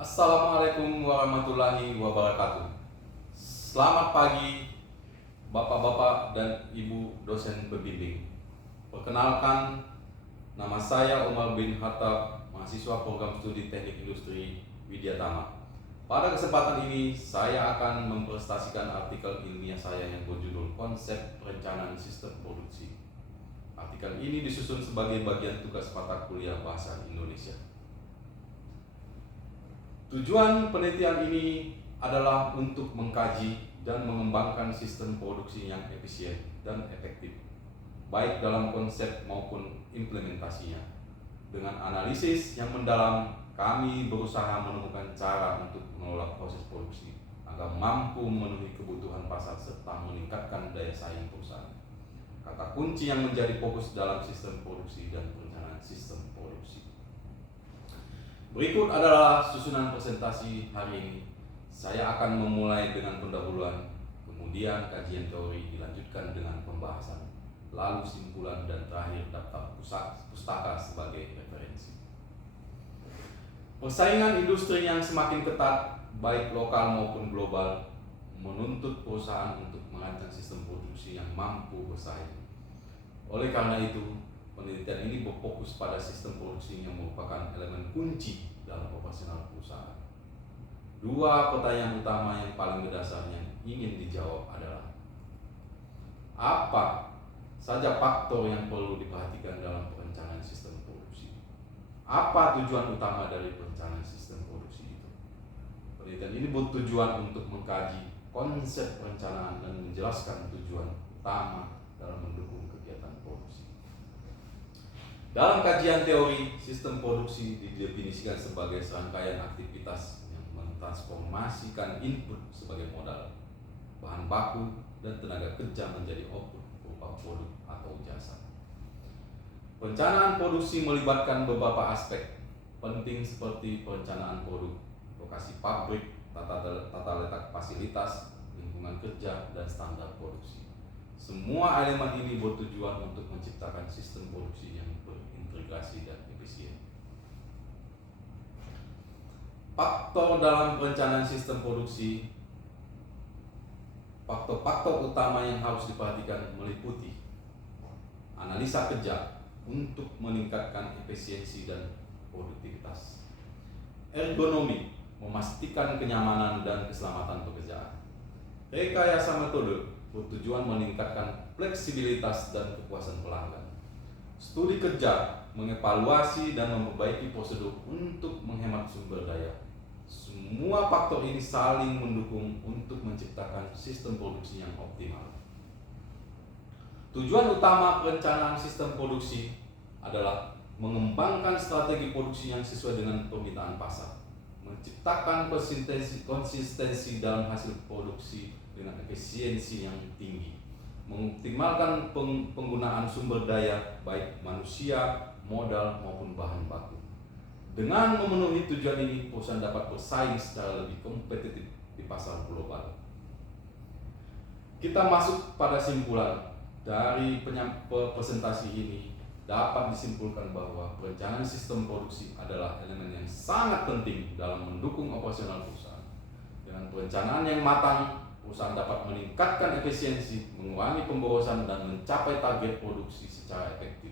Assalamualaikum warahmatullahi wabarakatuh. Selamat pagi Bapak-bapak dan Ibu dosen pembimbing. Perkenalkan, nama saya Umar bin Khattab, mahasiswa program studi Teknik Industri Widyatama. Pada kesempatan ini, saya akan mempresentasikan artikel ilmiah saya yang berjudul Konsep Perencanaan Sistem Produksi. Artikel ini disusun sebagai bagian tugas mata kuliah Bahasa Indonesia. Tujuan penelitian ini adalah untuk mengkaji dan mengembangkan sistem produksi yang efisien dan efektif, baik dalam konsep maupun implementasinya. Dengan analisis yang mendalam, kami berusaha menemukan cara untuk mengelola proses produksi agar mampu memenuhi kebutuhan pasar serta meningkatkan daya saing perusahaan. Kata kunci yang menjadi fokus dalam sistem produksi dan perencanaan sistem produksi. Berikut adalah susunan presentasi hari ini. Saya akan memulai dengan pendahuluan, kemudian kajian teori dilanjutkan dengan pembahasan, lalu simpulan dan terakhir daftar pustaka sebagai referensi. Persaingan industri yang semakin ketat, baik lokal maupun global, menuntut perusahaan untuk merancang sistem produksi yang mampu bersaing. Oleh karena itu, penelitian ini berfokus pada sistem produksi yang merupakan elemen kunci dalam operasional perusahaan. Dua pertanyaan utama yang paling mendasar yang ingin dijawab adalah: apa saja faktor yang perlu diperhatikan dalam perencanaan sistem produksi? Apa tujuan utama dari perencanaan sistem produksi itu? Penelitian ini bertujuan untuk mengkaji konsep perencanaan dan menjelaskan tujuan utama dalam mendukung kegiatan produksi. Dalam kajian teori, sistem produksi didefinisikan sebagai serangkaian aktivitas yang mentransformasikan input sebagai modal, bahan baku, dan tenaga kerja menjadi output berupa produk atau jasa. Perencanaan produksi melibatkan beberapa aspek penting seperti perencanaan produk, lokasi pabrik, tata letak fasilitas, lingkungan kerja, dan standar produksi. Semua elemen ini bertujuan untuk menciptakan sistem produksi yang berintegrasi dan efisien. Faktor dalam perencanaan sistem produksi. Faktor-faktor utama yang harus diperhatikan meliputi analisa kerja untuk meningkatkan efisiensi dan produktivitas, ergonomi memastikan kenyamanan dan keselamatan pekerjaan, rekayasa metode bertujuan meningkatkan fleksibilitas dan kepuasan pelanggan, studi kerja mengevaluasi dan memperbaiki prosedur untuk menghemat sumber daya. Semua faktor ini saling mendukung untuk menciptakan sistem produksi yang optimal. Tujuan utama perencanaan sistem produksi adalah mengembangkan strategi produksi yang sesuai dengan permintaan pasar, menciptakan konsistensi dalam hasil produksi dengan efisiensi yang tinggi, mengoptimalkan penggunaan sumber daya baik manusia, modal maupun bahan baku. Dengan memenuhi tujuan ini, perusahaan dapat bersaing secara lebih kompetitif di pasar global. Kita masuk pada simpulan. Dari presentasi ini dapat disimpulkan bahwa perencanaan sistem produksi adalah elemen yang sangat penting dalam mendukung operasional perusahaan. Dengan perencanaan yang matang, perusahaan dapat meningkatkan efisiensi, mengurangi pemborosan, dan mencapai target produksi secara efektif.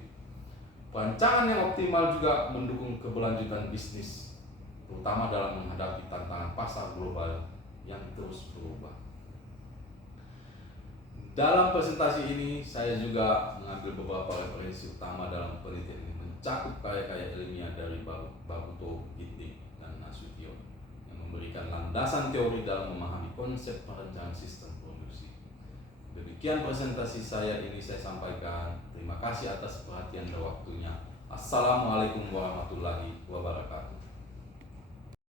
Perencanaan yang optimal juga mendukung keberlanjutan bisnis, terutama dalam menghadapi tantangan pasar global yang terus berubah. Dalam presentasi ini, saya juga mengambil beberapa referensi utama dalam penelitian ini, mencakup karya-karya ilmiah dari Baruto, Ginting, dan Nasution, yang memberikan landasan teori dalam memahami konsep perencanaan sistem produksi. Demikian presentasi saya ini saya sampaikan. Terima kasih atas perhatian dan waktunya. Assalamualaikum warahmatullahi wabarakatuh.